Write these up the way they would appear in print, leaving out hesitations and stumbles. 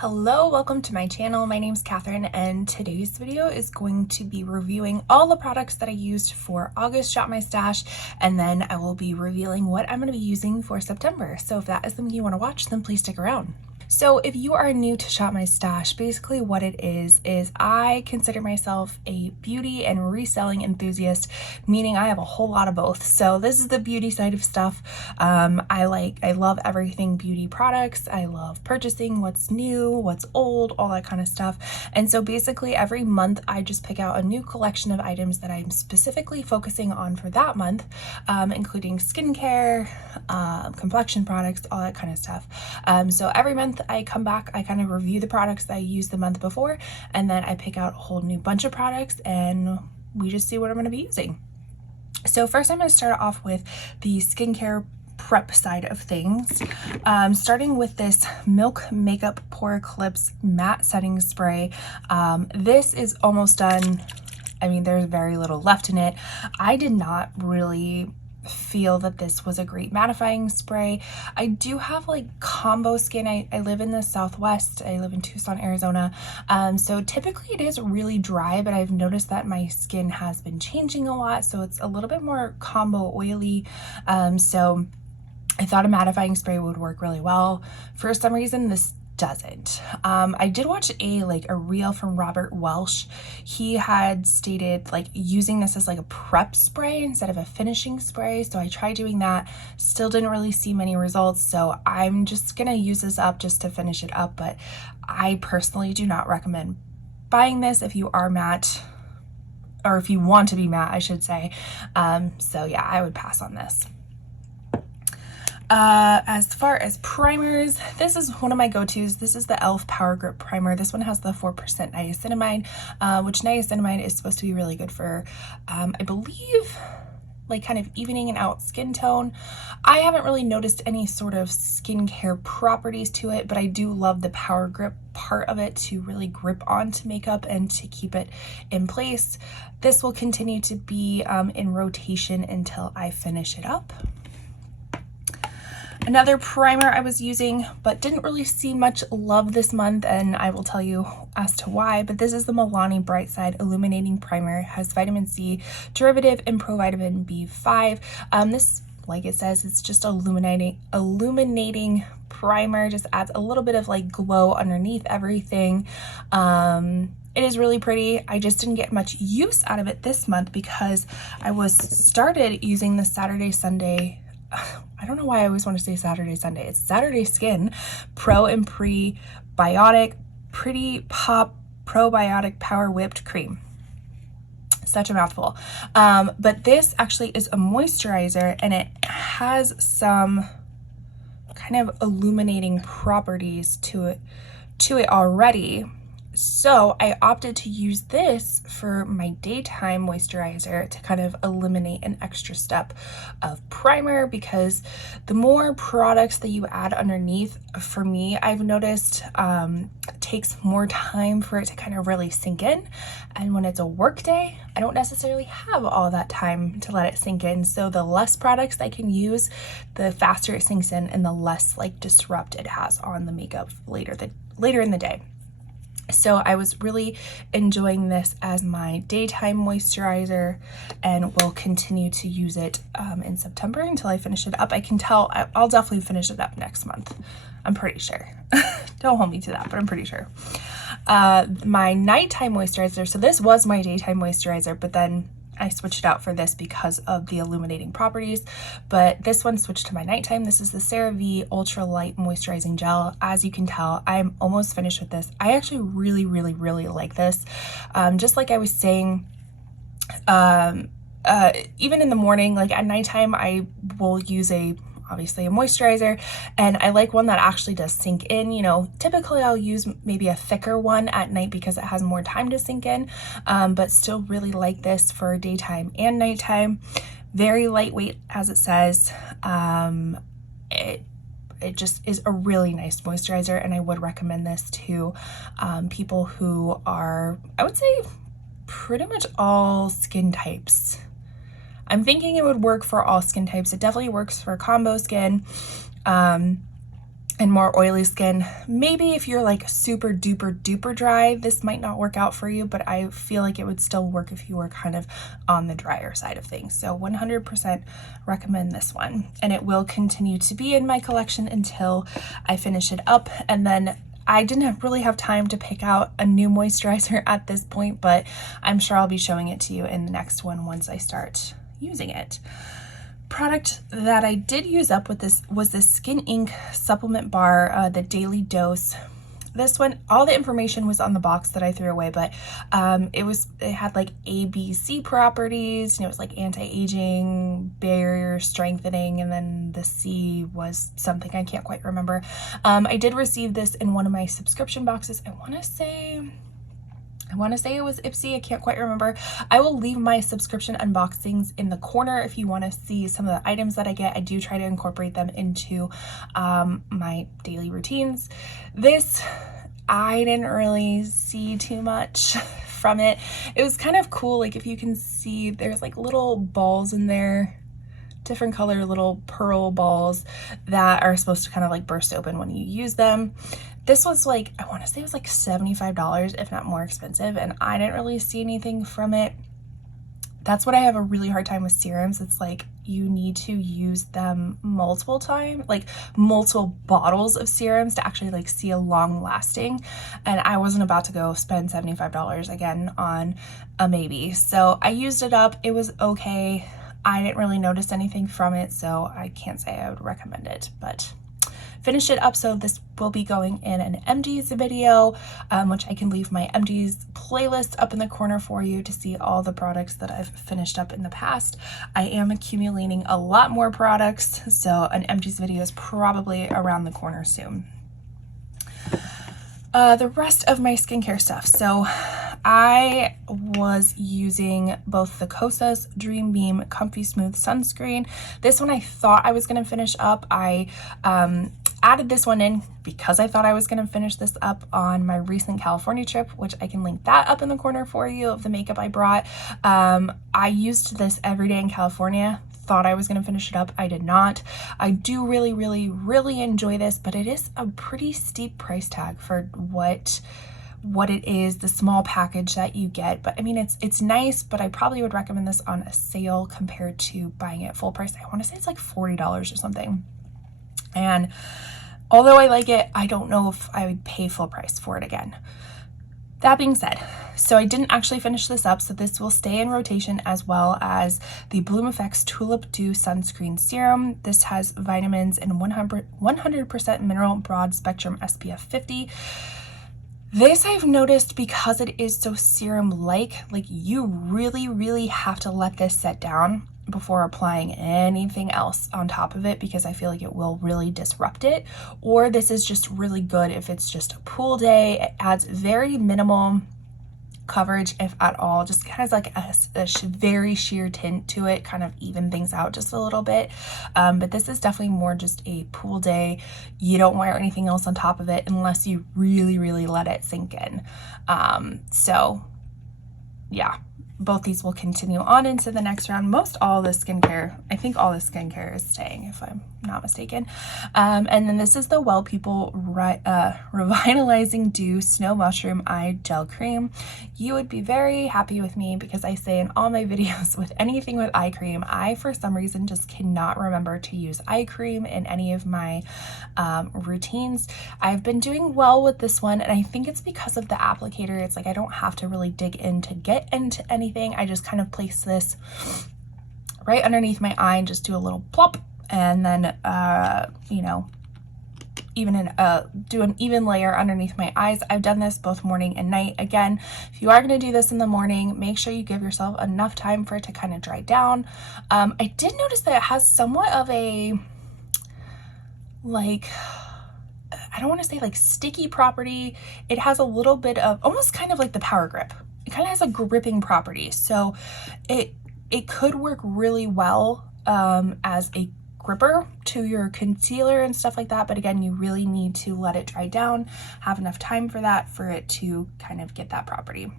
Hello, welcome to my channel. My name's Catherine and today's video is going to be reviewing all the products that I used for August Shop My Stash, and then I will be revealing what I'm going to be using for September. So if that is something you want to watch, then please stick around. So if you are new to Shop My Stash, basically what it is I consider myself a beauty and reselling enthusiast, meaning I have a whole lot of both. So this is the beauty side of stuff. I love everything beauty products. I love purchasing what's new, what's old, all that kind of stuff. And so basically every month I just pick out a new collection of items that I'm specifically focusing on for that month, including skincare, complexion products, all that kind of stuff. So every month I come back, I kind of review the products that I used the month before, and then I pick out a whole new bunch of products and we just see what I'm going to be using. So first I'm going to start off with the skincare prep side of things, starting with this Milk Makeup Pore Eclipse Matte Setting Spray. This is almost done. I mean, there's very little left in it. I did not really feel that this was a great mattifying spray. I do have like combo skin. I live in the Southwest. I live in Tucson, Arizona. So typically it is really dry, but I've noticed that my skin has been changing a lot. So it's a little bit more combo oily. So I thought a mattifying spray would work really well. For some reason, this doesn't. I did watch a reel from Robert Welsh. He had stated like using this as like a prep spray instead of a finishing spray. So I tried doing that, still didn't really see many results. So I'm just gonna use this up just to finish it up. But I personally do not recommend buying this if you are matte, or if you want to be matte, I should say. So yeah, I would pass on this. As far as primers, this is one of my go-tos. This is the e.l.f. Power Grip Primer. This one has the 4% niacinamide, which niacinamide is supposed to be really good for, I believe, like kind of evening and out skin tone. I haven't really noticed any sort of skincare properties to it, but I do love the power grip part of it to really grip onto makeup and to keep it in place. This will continue to be in rotation until I finish it up. Another primer I was using but didn't really see much love this month, and I will tell you as to why, but this is the Milani Brightside Illuminating Primer. It has vitamin C derivative and provitamin B5. This, like it says, it's just illuminating primer, just adds a little bit of like glow underneath everything. It is really pretty. I just didn't get much use out of it this month because I started using the Saturday Sunday, I don't know why I always want to say Saturday Sunday. It's Saturday Skin Pro and Prebiotic Pretty Pop Probiotic Power Whipped Cream. Such a mouthful. But this actually is a moisturizer, and it has some kind of illuminating properties to it already. So I opted to use this for my daytime moisturizer to kind of eliminate an extra step of primer, because the more products that you add underneath, for me, I've noticed it takes more time for it to kind of really sink in. And when it's a work day, I don't necessarily have all that time to let it sink in. So the less products I can use, the faster it sinks in and the less like disrupt it has on the makeup later in the day. So I was really enjoying this as my daytime moisturizer, and will continue to use it in September until I finish it up. I can tell I'll definitely finish it up next month. I'm pretty sure. Don't hold me to that, but I'm pretty sure. My nighttime moisturizer, so this was my daytime moisturizer, but then I switched it out for this because of the illuminating properties, but this one switched to my nighttime. This is the CeraVe Ultra Light Moisturizing Gel. As you can tell, I'm almost finished with this. I actually really like this. Just like I was saying, even in the morning, like at nighttime, I will use obviously a moisturizer, and I like one that actually does sink in. You know, typically I'll use maybe a thicker one at night because it has more time to sink in, but still really like this for daytime and nighttime. Very lightweight, as it says. It just is a really nice moisturizer, and I would recommend this to people who are, I would say, pretty much all skin types. I'm thinking it would work for all skin types. It definitely works for combo skin. and more oily skin, maybe if you're like super duper duper dry, this might not work out for you, but I feel like it would still work if you were kind of on the drier side of things. So 100% recommend this one, and it will continue to be in my collection until I finish it up. And then I didn't really have time to pick out a new moisturizer at this point, but I'm sure I'll be showing it to you in the next one once I start using it. Product that I did use up with this was this Skin Inc supplement bar, the Daily Dose. This one, all the information was on the box that I threw away, but it had like ABC properties, it was like anti-aging, barrier strengthening, and then the C was something I can't quite remember. I did receive this in one of my subscription boxes. I want to say it was Ipsy. I can't quite remember. I will leave my subscription unboxings in the corner if you want to see some of the items that I get. I do try to incorporate them into my daily routines. This, I didn't really see too much from it. It was kind of cool. Like if you can see, there's like little balls in there, different color little pearl balls that are supposed to kind of like burst open when you use them. This was like, I want to say it was like $75, if not more expensive, and I didn't really see anything from it. That's what I have a really hard time with serums. It's like you need to use them multiple times, like multiple bottles of serums to actually like see a long lasting. And I wasn't about to go spend $75 again on a maybe. So I used it up. It was okay. I didn't really notice anything from it, so I can't say I would recommend it, but finished it up. So this will be going in an MDs video, which I can leave my MDs playlist up in the corner for you to see all the products that I've finished up in the past. I am accumulating a lot more products, so an MDs video is probably around the corner soon. The rest of my skincare stuff. So I was using both the Kosas Dream Beam Comfy Smooth Sunscreen. This one I thought I was going to finish up. I added this one in because I thought I was going to finish this up on my recent California trip, which I can link that up in the corner for you of the makeup I brought. I used this every day in California. Thought I was going to finish it up. I did not. I do really, really, really enjoy this, but it is a pretty steep price tag for what it is, the small package that you get. But I mean, it's nice, but I probably would recommend this on a sale compared to buying it full price. I want to say it's like $40 or something. And although I like it, I don't know if I would pay full price for it again. That being said, so I didn't actually finish this up, so this will stay in rotation, as well as the Bloom Effects Tulip Dew Sunscreen Serum. This has vitamins and 100% mineral broad spectrum SPF 50. This I've noticed, because it is so serum-like, like you really, really have to let this set down before applying anything else on top of it, because I feel like it will really disrupt it. Or this is just really good if it's just a pool day. It adds very minimal coverage, if at all, just kind of like a very sheer tint to it, kind of even things out just a little bit. But this is definitely more just a pool day. You don't wear anything else on top of it unless you really, really let it sink in. So yeah, both these will continue on into the next round. All the skincare, I think all the skincare is staying, if I'm not mistaken. And then this is the Well People Revitalizing Dew Snow Mushroom Eye Gel Cream. You would be very happy with me, because I say in all my videos, with anything with eye cream, I for some reason just cannot remember to use eye cream in any of my routines. I've been doing well with this one, and I think it's because of the applicator. It's like I don't have to really dig in to get into anything. I just kind of place this right underneath my eye and just do a little plop, and then do an even layer underneath my eyes. I've done this both morning and night. Again, if you are going to do this in the morning, make sure you give yourself enough time for it to kind of dry down. I did notice that it has somewhat of a, like, I don't want to say like sticky property. It has a little bit of almost kind of like the Power Grip. It kind of has a gripping property. So it could work really well as a gripper to your concealer and stuff like that. But again, you really need to let it dry down, have enough time for that, for it to kind of get that property.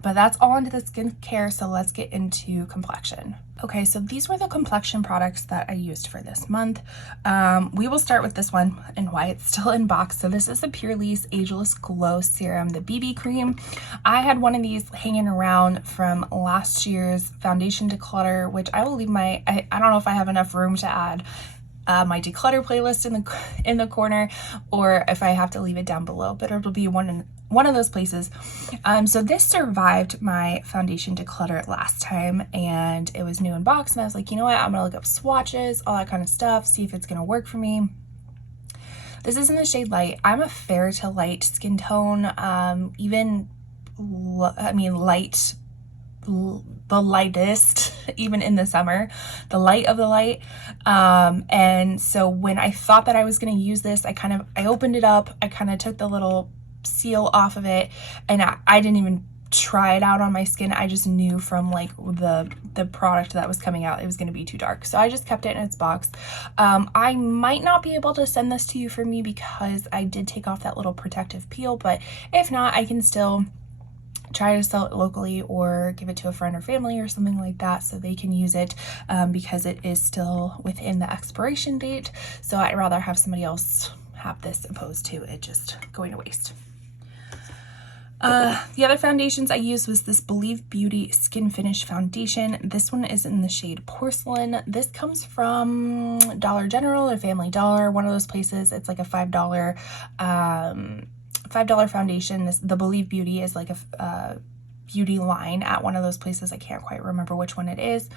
But that's all into the skincare, so let's get into complexion. Okay, so these were the complexion products that I used for this month. We will start with this one and why it's still in box. So this is the Pure Lease Ageless Glow Serum, the BB cream. I had one of these hanging around from last year's foundation declutter, which I will leave my, I don't know if I have enough room to add my declutter playlist in the corner, or if I have to leave it down below, but it'll be one of those places. So this survived my foundation declutter last time, and it was new in box, and I was like, you know what, I'm gonna look up swatches, all that kind of stuff, see if it's gonna work for me. This is in the shade Light. I'm a fair to light skin tone, light, the lightest, even in the summer, the light of the light. And so when I thought that I was going to use this, I opened it up, I kind of took the little seal off of it, and I didn't even try it out on my skin. I just knew from like the product that was coming out, it was going to be too dark. So I just kept it in its box. I might not be able to send this to you for me because I did take off that little protective peel, but if not, I can still try to sell it locally or give it to a friend or family or something like that so they can use it, because it is still within the expiration date. So I'd rather have somebody else have this opposed to it just going to waste. The other foundations I used was this Believe Beauty Skin Finish Foundation. This one is in the shade Porcelain. This comes from Dollar General or Family Dollar, one of those places. It's like a $5 foundation. The Believe Beauty is like a beauty line at one of those places. I can't quite remember which one it is.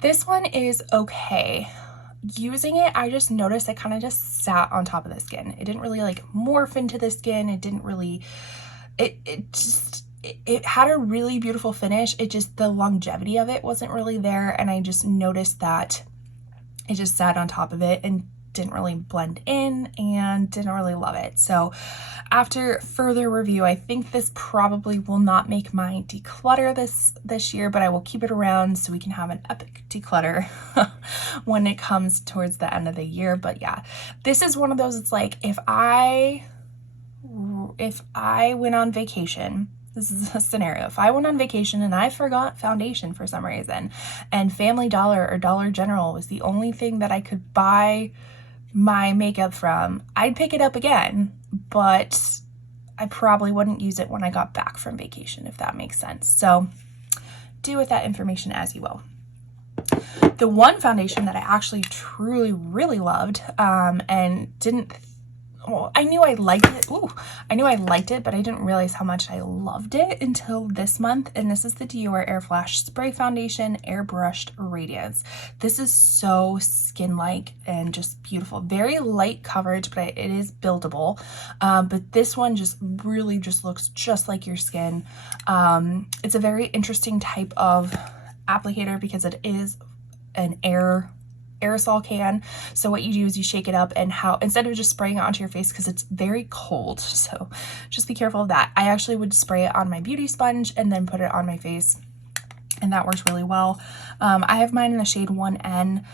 This one is okay. Using it, I just noticed it kind of just sat on top of the skin. It didn't really like morph into the skin. It didn't really, it had a really beautiful finish. It just, the longevity of it wasn't really there. And I just noticed that it just sat on top of it and didn't really blend in and didn't really love it. So after further review, I think this probably will not make my declutter this year, but I will keep it around so we can have an epic declutter when it comes towards the end of the year. But yeah, this is one of those, it's like if I went on vacation, this is a scenario. If I went on vacation and I forgot foundation for some reason, and Family Dollar or Dollar General was the only thing that I could buy my makeup from, I'd pick it up again, but I probably wouldn't use it when I got back from vacation, if that makes sense. So do with that information as you will. The one foundation that I actually truly really loved, and didn't, well, I knew I liked it. I knew I liked it, but I didn't realize how much I loved it until this month. And this is the Dior Air Flash Spray Foundation Airbrushed Radiance. This is so skin-like and just beautiful. Very light coverage, but it is buildable. But this one just really just looks just like your skin. It's a very interesting type of applicator because it is an aerosol can. So what you do is you shake it up, and instead of just spraying it onto your face, because it's very cold, so just be careful of that. I actually would spray it on my beauty sponge and then put it on my face, and that works really well. I have mine in the shade 1N.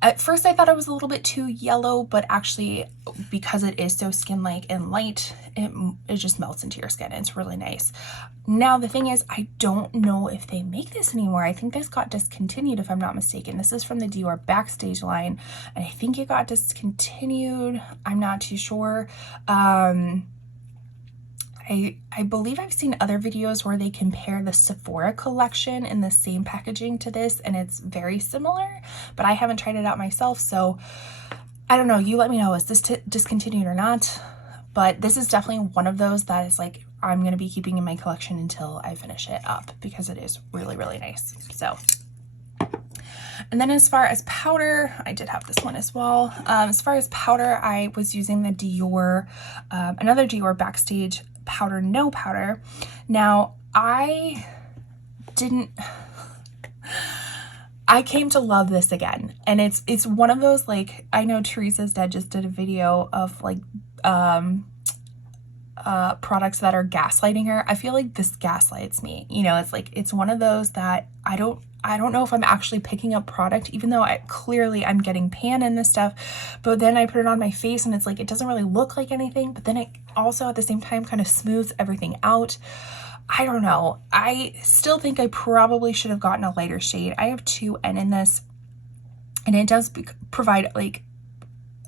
At first I thought it was a little bit too yellow, but actually because it is so skin-like and light, it just melts into your skin. It's really nice. Now the thing is, I don't know if they make this anymore. I think this got discontinued if I'm not mistaken. This is from the Dior Backstage line, and I think it got discontinued. I'm not too sure. I believe I've seen other videos where they compare the Sephora collection in the same packaging to this, and it's very similar, but I haven't tried it out myself, so I don't know. You let me know, is this discontinued or not? But this is definitely one of those that is like, I'm going to be keeping in my collection until I finish it up because it is really, really nice. So, and then as far as powder, I did have this one as well. As far as powder, I was using the Dior, another Dior Backstage powder, no powder. Now I came to love this again, and it's one of those, like, I know Teresa's Dead just did a video of like products that are gaslighting her. I feel like this gaslights me. You know, it's like, it's one of those that I don't know if I'm actually picking up product, even though I'm getting pan in this stuff, but then I put it on my face and it's like, it doesn't really look like anything, but then it also at the same time kind of smooths everything out. I don't know. I still think I probably should have gotten a lighter shade. I have 2N in this, and it does provide like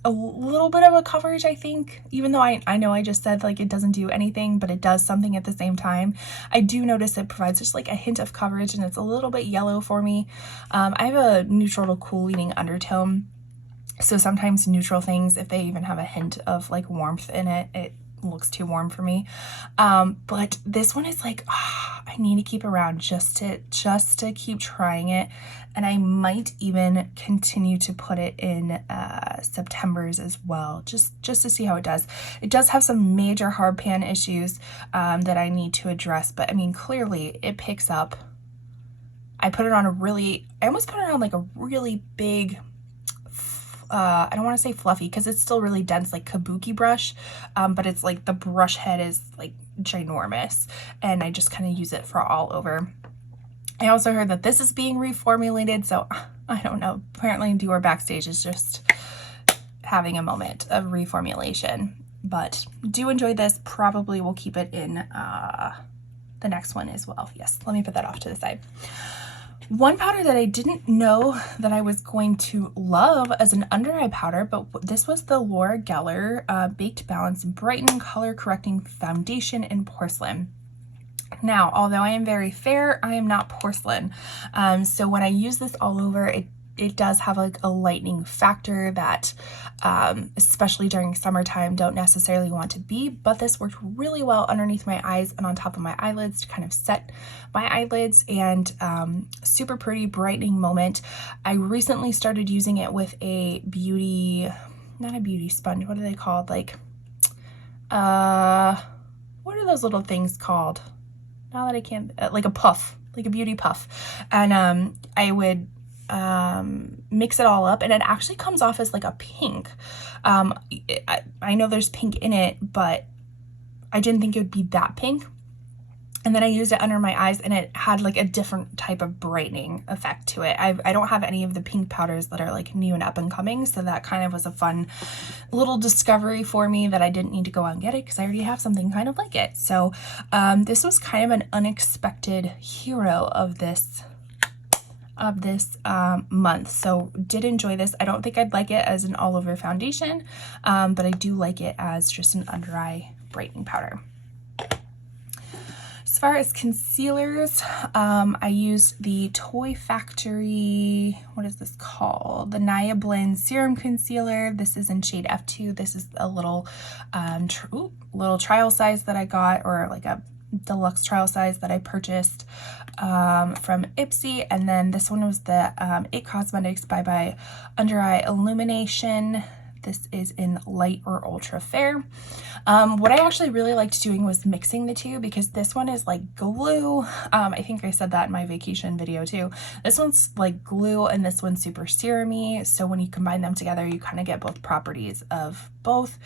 a little bit of a coverage, I think, even though I know I just said like it doesn't do anything, but it does something at the same time. I do notice it provides just like a hint of coverage, and it's a little bit yellow for me. I have a neutral to cool leaning undertone, so sometimes neutral things, if they even have a hint of like warmth in it, it looks too warm for me. But this one is like, I need to keep around just to keep trying it. And I might even continue to put it in September's as well, just to see how it does. It does have some major hard pan issues that I need to address, but I mean, clearly it picks up. I almost put it on like a really big, I don't want to say fluffy because it's still really dense, like kabuki brush, but it's like the brush head is like ginormous, and I just kind of use it for all over. I also heard that this is being reformulated, so I don't know. Apparently Dior Backstage is just having a moment of reformulation, but do enjoy this. Probably will keep it in the next one as well. Yes, let me put that off to the side. One powder that I didn't know that I was going to love as an under eye powder, but this was the Laura Geller Baked Balance Brighten Color Correcting Foundation in Porcelain. Now, although I am very fair, I am not porcelain. So when I use this all over, it does have like a lightening factor that, especially during summertime, don't necessarily want to be, but this worked really well underneath my eyes and on top of my eyelids to kind of set my eyelids, and super pretty brightening moment. I recently started using it with a not a beauty sponge, what are they called? Like, what are those little things called? Now that I can't, like a puff, like a beauty puff. And I would mix it all up, and it actually comes off as like a pink. I know there's pink in it, but I didn't think it would be that pink. And then I used it under my eyes, and it had like a different type of brightening effect to it. I don't have any of the pink powders that are like new and up and coming, so that kind of was a fun little discovery for me that I didn't need to go out and get it because I already have something kind of like it. So this was kind of an unexpected hero of this month. So did enjoy this. I don't think I'd like it as an all over foundation, but I do like it as just an under eye brightening powder. As far as concealers, I used the Toy Factory, what is this called? The Naya Blend Serum Concealer. This is in shade F2. This is a little, little trial size that I got, or like a deluxe trial size that I purchased from Ipsy. And then this one was the It Cosmetics by Under Eye Illumination. This is in light or ultra fair. What I actually really liked doing was mixing the two, because this one is like glue. I think I said that in my vacation video too. This one's like glue and this one's super serum-y. So when you combine them together, you kind of get both properties of both.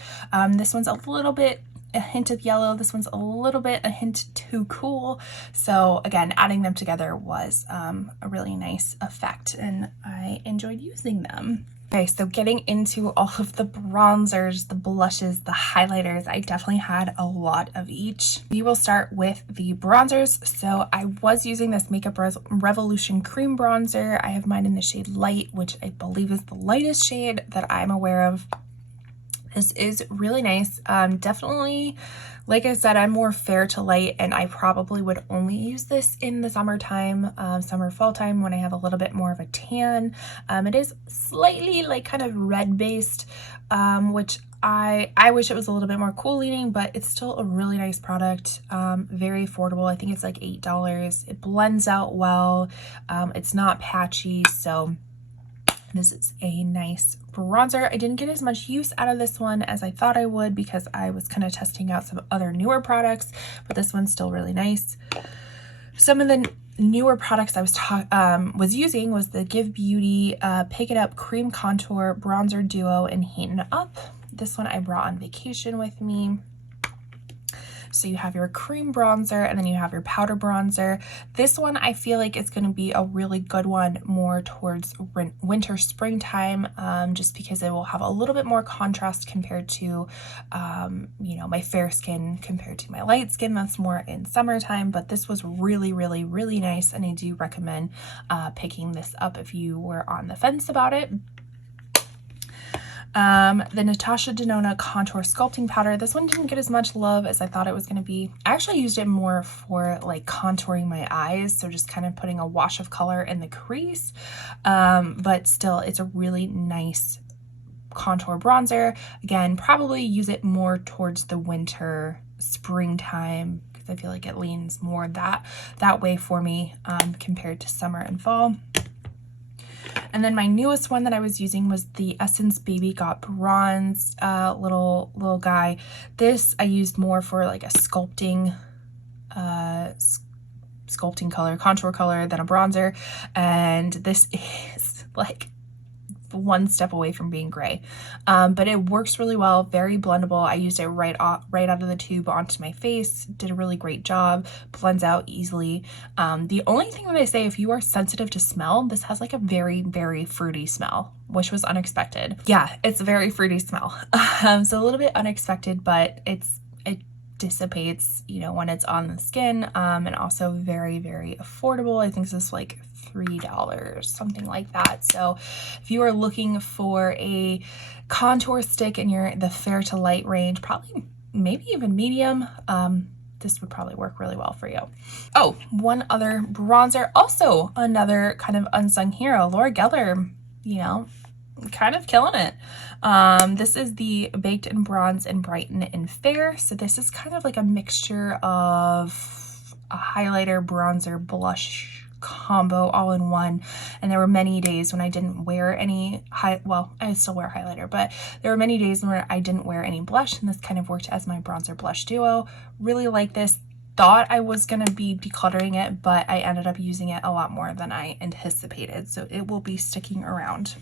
This one's a hint of yellow. This one's a hint too cool. So again, adding them together was a really nice effect, and I enjoyed using them. Okay, so getting into all of the bronzers, the blushes, the highlighters, I definitely had a lot of each. We will start with the bronzers. So I was using this Makeup Revolution cream bronzer. I have mine in the shade Light, which I believe is the lightest shade that I'm aware of. This is really nice. Definitely, like I said, I'm more fair to light, and I probably would only use this in the summertime, summer, fall time, when I have a little bit more of a tan. It is slightly like kind of red based, which I wish it was a little bit more cool leaning, but it's still a really nice product. Very affordable. I think it's like $8. It blends out well. It's not patchy, so this is a nice bronzer. I didn't get as much use out of this one as I thought I would, because I was kind of testing out some other newer products, but this one's still really nice. Some of the newer products I was using was the Give Beauty Pick It Up Cream Contour Bronzer Duo in Heat 'n Up. This one I brought on vacation with me. So you have your cream bronzer and then you have your powder bronzer. This one I feel like it's going to be a really good one more towards winter, springtime, just because it will have a little bit more contrast compared to, you know, my fair skin compared to my light skin. That's more in summertime, but this was really, really, really nice. And I do recommend picking this up if you were on the fence about it. The Natasha Denona Contour Sculpting Powder. This one didn't get as much love as I thought it was going to be. I actually used it more for like contouring my eyes, so just kind of putting a wash of color in the crease. But still, it's a really nice contour bronzer. Again, probably use it more towards the winter, springtime, because I feel like it leans more that way for me compared to summer and fall. And then my newest one that I was using was the Essence Baby Got Bronze little guy. This I used more for like a sculpting color, contour color than a bronzer. And this is like one step away from being gray, but it works really well, very blendable. I used it right out of the tube onto my face, did a really great job, blends out easily. The only thing that I say, if you are sensitive to smell, this has like a very, very fruity smell, which was unexpected. Yeah, it's a very fruity smell. So a little bit unexpected, but it dissipates, you know, when it's on the skin, and also very, very affordable. I think this is like $3, something like that. So if you are looking for a contour stick in the fair to light range, probably maybe even medium, this would probably work really well for you. Oh, one other bronzer, also another kind of unsung hero, Laura Geller, you know, kind of killing it. This is the Baked in Bronze and Brighten in Fair. So this is kind of like a mixture of a highlighter, bronzer, blush combo all in one. And there were many days when I didn't wear any well, I still wear highlighter, but there were many days where I didn't wear any blush, and this kind of worked as my bronzer blush duo. Really like this. Thought I was going to be decluttering it, but I ended up using it a lot more than I anticipated, so it will be sticking around.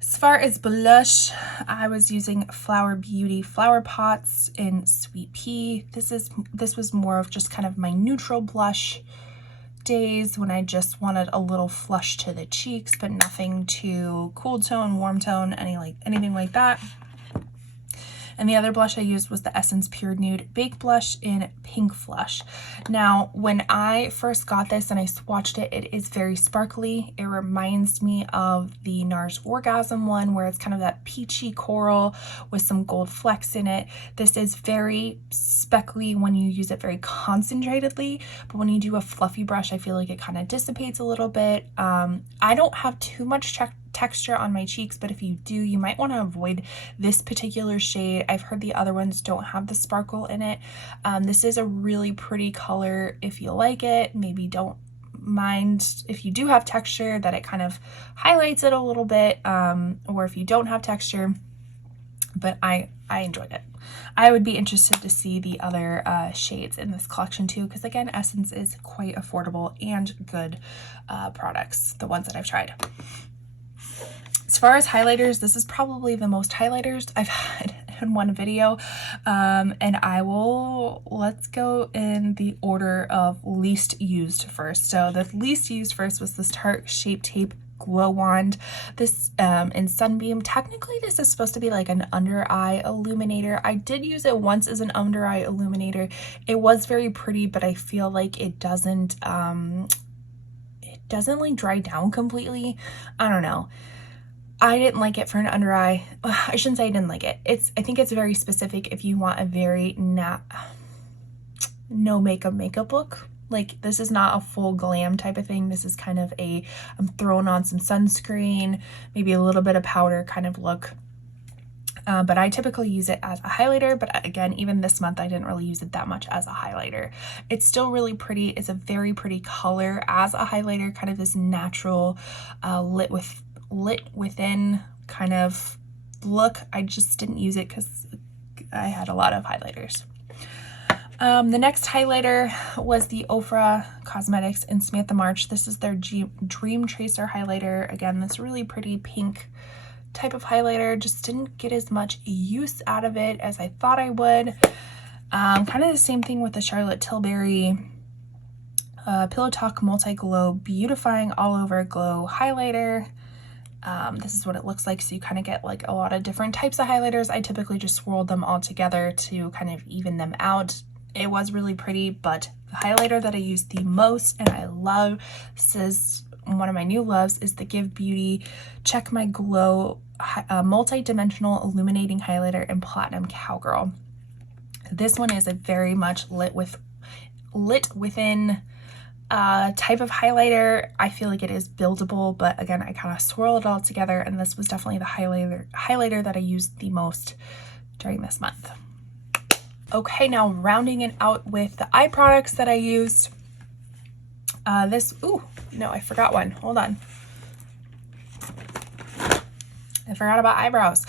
As far as blush, I was using Flower Beauty Flower Pots in Sweet Pea. This was more of just kind of my neutral blush days when I just wanted a little flush to the cheeks, but nothing too cool tone, warm tone, anything like that. And the other blush I used was the Essence Pure Nude Baked Blush in Pink Flush. Now, when I first got this and I swatched it, it is very sparkly. It reminds me of the NARS Orgasm one, where it's kind of that peachy coral with some gold flecks in it. This is very speckly when you use it very concentratedly, but when you do a fluffy brush, I feel like it kind of dissipates a little bit. I don't have too much texture on my cheeks, but if you do, you might want to avoid this particular shade. I've heard the other ones don't have the sparkle in it. This is a really pretty color if you like it. Maybe don't mind if you do have texture that it kind of highlights it a little bit, or if you don't have texture, but I enjoyed it. I would be interested to see the other shades in this collection too, because again, Essence is quite affordable and good products, the ones that I've tried. As far as highlighters, this is probably the most highlighters I've had in one video, and let's go in the order of least used first. So the least used first was this Tarte Shape Tape Glow Wand. This in Sunbeam. Technically this is supposed to be like an under eye illuminator. I did use it once as an under eye illuminator. It was very pretty, but I feel like it doesn't like dry down completely. I don't know. I didn't like it for an under eye. I shouldn't say I didn't like it. I think it's very specific if you want a very no makeup look. Like, this is not a full glam type of thing. This is kind of I'm throwing on some sunscreen, maybe a little bit of powder kind of look. But I typically use it as a highlighter, but again, even this month I didn't really use it that much as a highlighter. It's still really pretty. It's a very pretty color as a highlighter, kind of this natural lit within kind of look. I just didn't use it because I had a lot of highlighters. The next highlighter was the Ofra Cosmetics in Samantha March. This is their Dream Tracer highlighter. Again, this really pretty pink type of highlighter. Just didn't get as much use out of it as I thought I would. Kind of the same thing with the Charlotte Tilbury Pillow Talk Multi Glow Beautifying All Over Glow highlighter. This is what it looks like, so you kind of get like a lot of different types of highlighters. I typically just swirled them all together to kind of even them out. It was really pretty, but the highlighter that I use the most and I love, this is one of my new loves, is the Give Beauty Check My Glow Multi-Dimensional Illuminating Highlighter in Platinum Cowgirl. This one is a very much lit within type of highlighter. I feel like it is buildable, but again, I kind of swirl it all together, and this was definitely the highlighter that I used the most during this month. Okay, now rounding it out with the eye products that I used. Ooh, no, I forgot one. Hold on. I forgot about eyebrows.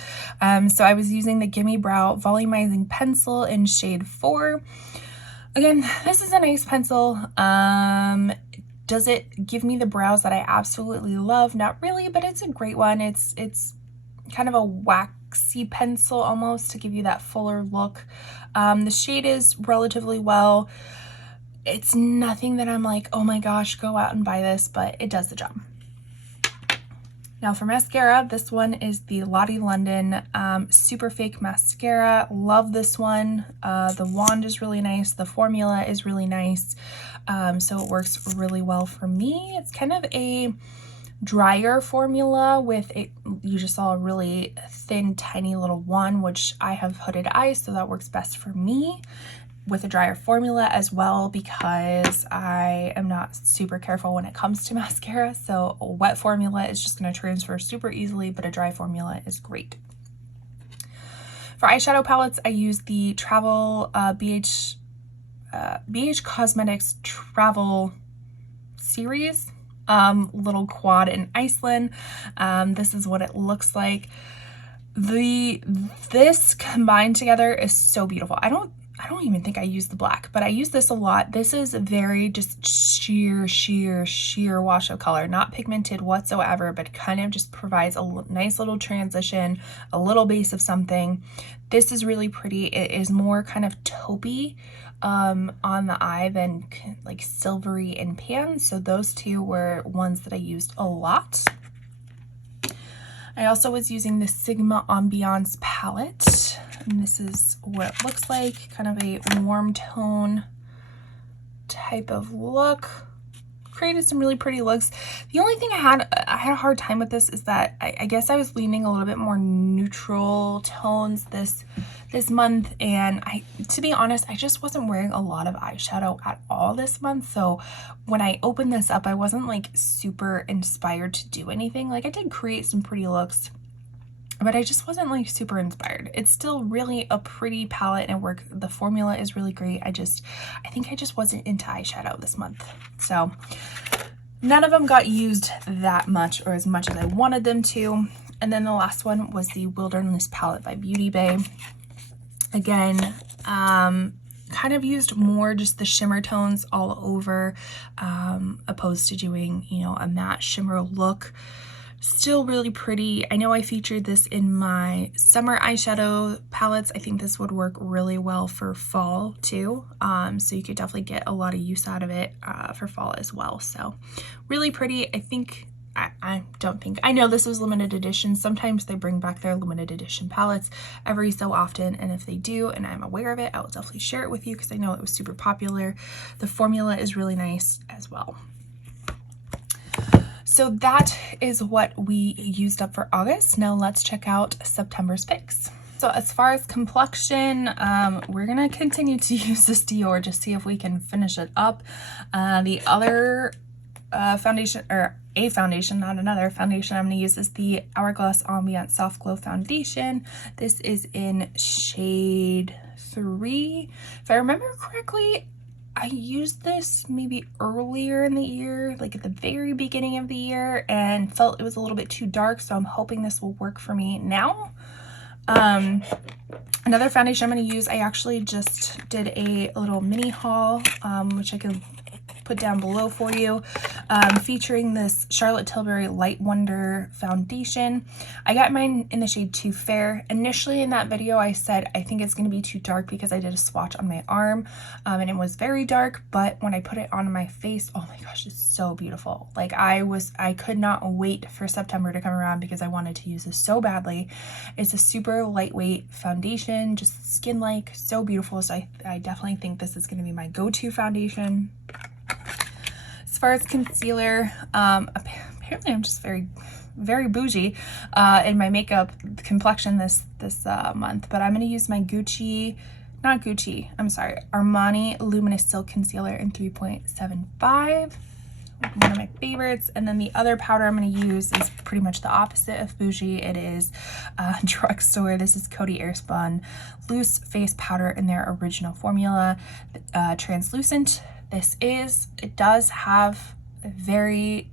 So I was using the Gimme Brow Volumizing Pencil in shade 4. Again, this is a nice pencil. Does it give me the brows that I absolutely love? Not really, but it's a great one. It's kind of a waxy pencil almost to give you that fuller look. The shade is relatively well. It's nothing that I'm like, oh my gosh, go out and buy this, but it does the job. Now for mascara, this one is the Lottie London Super Fake Mascara. Love this one. The wand is really nice. The formula is really nice. So it works really well for me. It's kind of a drier formula with you just saw a really thin, tiny little one, which I have hooded eyes, so that works best for me with a drier formula as well, because I am not super careful when it comes to mascara. So a wet formula is just going to transfer super easily, but a dry formula is great. For eyeshadow palettes, I use the Travel BH Cosmetics Travel series, little quad in Iceland. This is what it looks like. This combined together is so beautiful. I don't even think I use the black, but I use this a lot. This is very just sheer wash of color, not pigmented whatsoever, but kind of just provides a nice little transition, a little base of something. This is really pretty. It is more kind of taupey on the eye than like silvery in pan. So those two were ones that I used a lot. I also was using the Sigma Ambiance palette, and this is what it looks like, kind of a warm tone type of look. Created some really pretty looks. The only thing I had a hard time with this is that I guess I was leaning a little bit more neutral tones this month, and to be honest, I just wasn't wearing a lot of eyeshadow at all this month. So when I opened this up, I wasn't like super inspired to do anything. Like, I did create some pretty looks, but I just wasn't like super inspired. It's still really a pretty palette and the formula is really great. I think I just wasn't into eyeshadow this month. So none of them got used that much or as much as I wanted them to. And then the last one was the Wilderness palette by Beauty Bay. Again, kind of used more just the shimmer tones all over, opposed to doing, you know, a matte shimmer look. Still really pretty. I know I featured this in my summer eyeshadow palettes. I think this would work really well for fall too. So you could definitely get a lot of use out of it for fall as well. So really pretty. I know this was limited edition. Sometimes they bring back their limited edition palettes every so often, and if they do and I'm aware of it, I will definitely share it with you because I know it was super popular. The formula is really nice as well. So that is what we used up for August. Now let's check out September's picks. So as far as complexion, we're gonna continue to use this Dior, just see if we can finish it up. The other foundation, or a foundation, not another foundation I'm gonna use is the Hourglass Ambient Soft Glow Foundation. This is in shade 3. If I remember correctly, I used this maybe earlier in the year, like at the very beginning of the year, and felt it was a little bit too dark, so I'm hoping this will work for me now. Another foundation I'm going to use, I actually just did a little mini haul, which I can put put down below for you, featuring this Charlotte Tilbury Light Wonder foundation. I got mine in the shade Too Fair. Initially in that video, I said I think it's going to be too dark because I did a swatch on my arm, and it was very dark, but when I put it on my face, oh my gosh, it's so beautiful. Like I could not wait for September to come around because I wanted to use this so badly. It's a super lightweight foundation, just skin-like, so beautiful. So I definitely think this is going to be my go-to foundation. As far as concealer, apparently I'm just very bougie in my makeup complexion this month, but I'm going to use my Armani Luminous Silk Concealer in 3.75. One of my favorites. And then the other powder I'm going to use is pretty much the opposite of bougie. It is drugstore. This is Coty Airspun Loose Face Powder in their original formula, translucent. It does have a very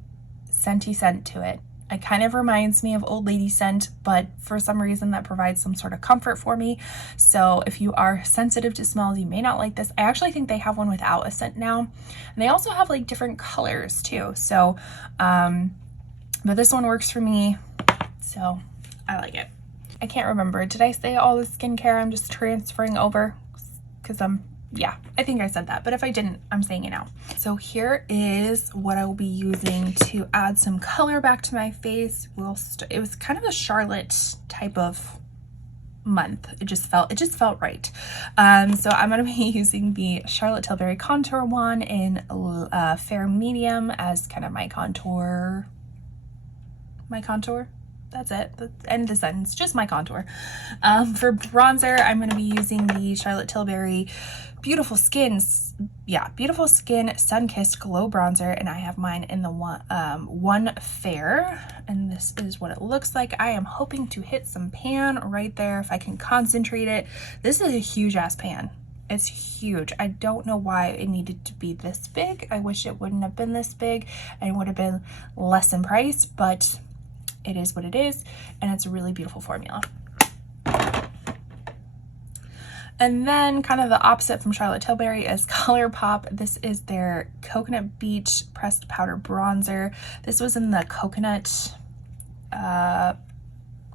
scenty scent to it. It kind of reminds me of Old Lady scent, but for some reason that provides some sort of comfort for me. So if you are sensitive to smells, you may not like this. I actually think they have one without a scent now. And they also have like different colors too. So, but this one works for me. So I like it. I can't remember. Did I say all the skincare I'm just transferring over? Because yeah, I think I said that, but if I didn't, I'm saying it now. So here is what I will be using to add some color back to my face. It was kind of a Charlotte type of month. It just felt right. So I'm going to be using the Charlotte Tilbury Contour one in Fair Medium as kind of my contour. That's it. The end of the sentence. Just my contour. For bronzer, I'm going to be using the Charlotte Tilbury Beautiful Skin Sun-Kissed Glow Bronzer, and I have mine in the one Fair, and this is what it looks like. I am hoping to hit some pan right there if I can concentrate it. This is a huge ass pan. It's huge. I don't know why it needed to be this big. I wish it wouldn't have been this big and it would have been less in price, but it is what it is, and it's a really beautiful formula. And then kind of the opposite from Charlotte Tilbury is ColourPop. This is their Coconut Beach Pressed Powder Bronzer. This was in the coconut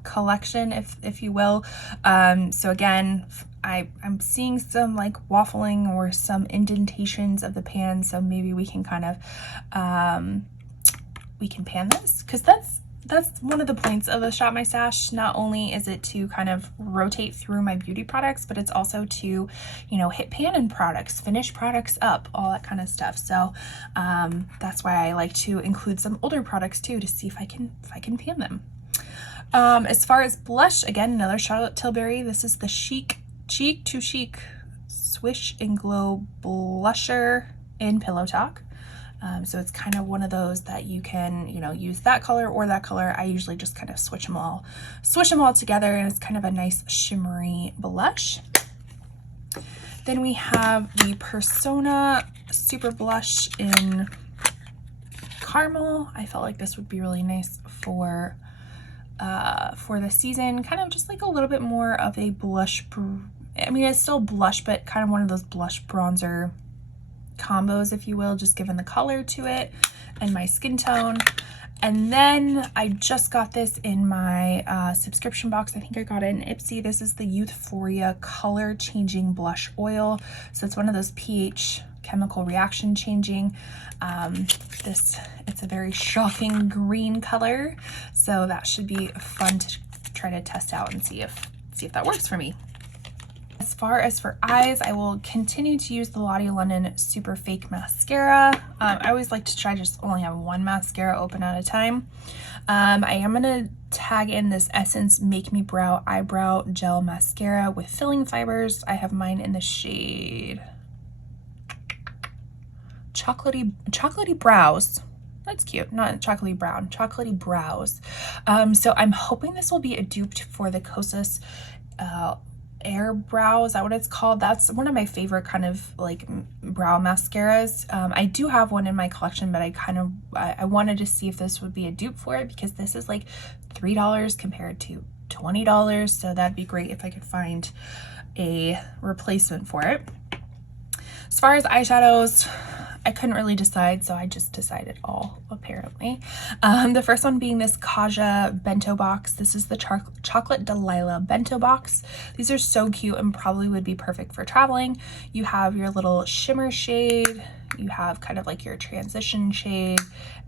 collection, if you will. So again, I'm seeing some like waffling or some indentations of the pan, so maybe we can kind of we can pan this, because that's one of the points of a Shop My Stash. Not only is it to kind of rotate through my beauty products, but it's also to, you know, hit pan in products, finish products up, all that kind of stuff. So that's why I like to include some older products too, to see if I can pan them. As far as blush, again, another Charlotte Tilbury. This is the Cheek to Chic Swish and Glow Blusher in Pillow Talk. So it's kind of one of those that you can, you know, use that color or that color. I usually just kind of switch them all together, and it's kind of a nice shimmery blush. Then we have the Persona Super Blush in Caramel. I felt like this would be really nice for the season. Kind of just like a little bit more of a blush. I mean, it's still blush, but kind of one of those blush bronzer combos, if you will, just given the color to it and my skin tone. And then I just got this in my subscription box. I think I got it in Ipsy. This is the Youthforia Color Changing Blush Oil. So it's one of those pH chemical reaction changing. It's a very shocking green color, so that should be fun to try to test out and see if that works for me. As far as for eyes, I will continue to use the Lottie London Super Fake Mascara. I always like to try just only have one mascara open at a time. I am going to tag in this Essence Make Me Brow Eyebrow Gel Mascara with filling fibers. I have mine in the shade Chocolatey Brows. That's cute. Not chocolatey brown, chocolatey brows. So I'm hoping this will be a dupe for the Kosas Air Brow. Is that what it's called? That's one of my favorite kind of like brow mascaras. I do have one in my collection, but I wanted to see if this would be a dupe for it, because this is like $3 compared to $20. So that'd be great if I could find a replacement for it. As far as eyeshadows, I couldn't really decide, so I just decided all, apparently. The first one being this Kaja bento box. This is the Chocolate Delilah bento box. These are so cute and probably would be perfect for traveling. You have your little shimmer shade, you have kind of like your transition shade,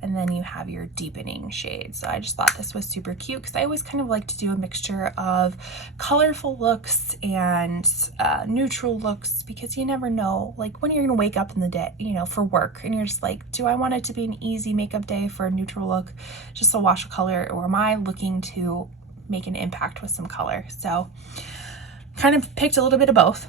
and then you have your deepening shade. So I just thought this was super cute because I always kind of like to do a mixture of colorful looks and neutral looks, because you never know, like when you're gonna wake up in the day, you know, for work, and you're just like, do I want it to be an easy makeup day for a neutral look, just a wash of color, or am I looking to make an impact with some color? So kind of picked a little bit of both.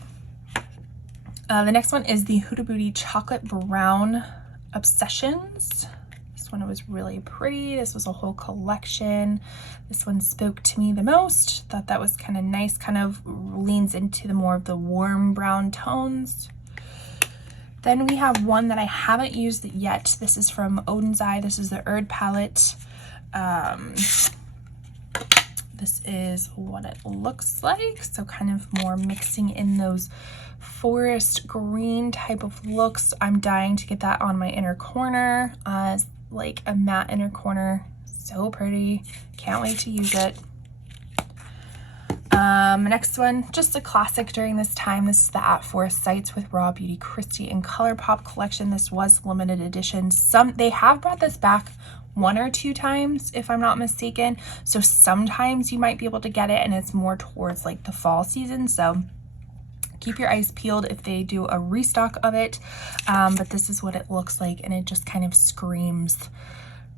The next one is the Huda Beauty Chocolate Brown Obsessions. This one was really pretty. This was a whole collection. This one spoke to me the most. Thought that was kind of nice, kind of leans into the more of the warm brown tones. Then we have one that I haven't used yet. This is from Odin's Eye. This is the Erd palette. This is what it looks like. So kind of more mixing in those forest green type of looks. I'm dying to get that on my inner corner, like a matte inner corner. So pretty. Can't wait to use it. Next one, just a classic during this time. This is the At Forest Sights with Raw Beauty Christie and ColourPop collection. This was limited edition. They have brought this back 1 or 2 times, if I'm not mistaken. So sometimes you might be able to get it, and it's more towards like the fall season. So keep your eyes peeled if they do a restock of it. But this is what it looks like, and it just kind of screams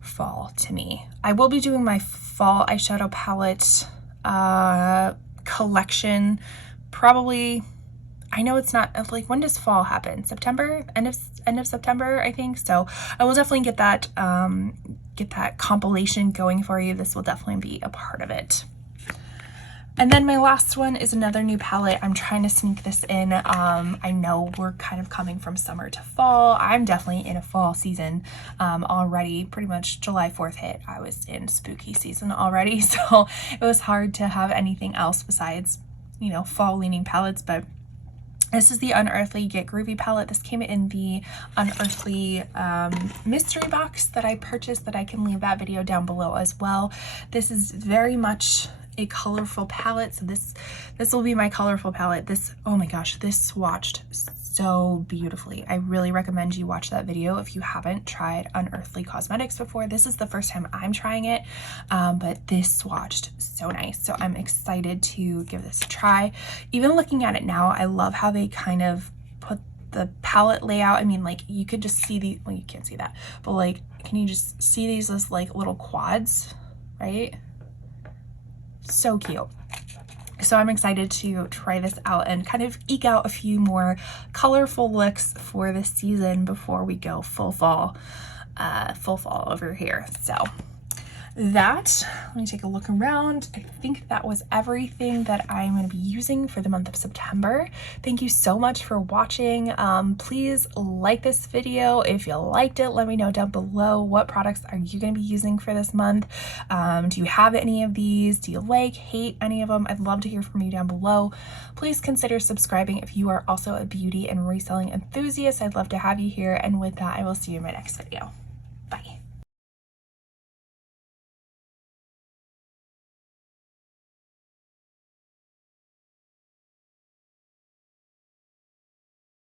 fall to me. I will be doing my fall eyeshadow palette collection probably. I know it's not like, when does fall happen? September, end of September, I think. So I will definitely get that compilation going for you. This will definitely be a part of it. And then my last one is another new palette. I'm trying to sneak this in. I know we're kind of coming from summer to fall. I'm definitely in a fall season already. Pretty much July 4th hit, I was in spooky season already. So it was hard to have anything else besides, you know, fall leaning palettes. But this is the Unearthly Get Groovy palette. This came in the Unearthly mystery box that I purchased, that I can leave that video down below as well. This is very much a colorful palette, so this will be my colorful palette. This, oh my gosh, this swatched so beautifully. I really recommend you watch that video if you haven't tried Unearthly Cosmetics before. This is the first time I'm trying it, but this swatched so nice. So I'm excited to give this a try. Even looking at it now, I love how they kind of put the palette layout. I mean, like, you could just see the, well, you can't see that, but like, can you just see these as like little quads, right? So cute. So I'm excited to try this out and kind of eke out a few more colorful looks for this season before we go full fall over here. So that, let me take a look around. I think that was everything that I'm going to be using for the month of September. Thank you so much for watching. Please like this video. If you liked it, let me know down below, what products are you going to be using for this month. Do you have any of these? Do you like, hate any of them? I'd love to hear from you down below. Please consider subscribing if you are also a beauty and reselling enthusiast. I'd love to have you here. And with that, I will see you in my next video.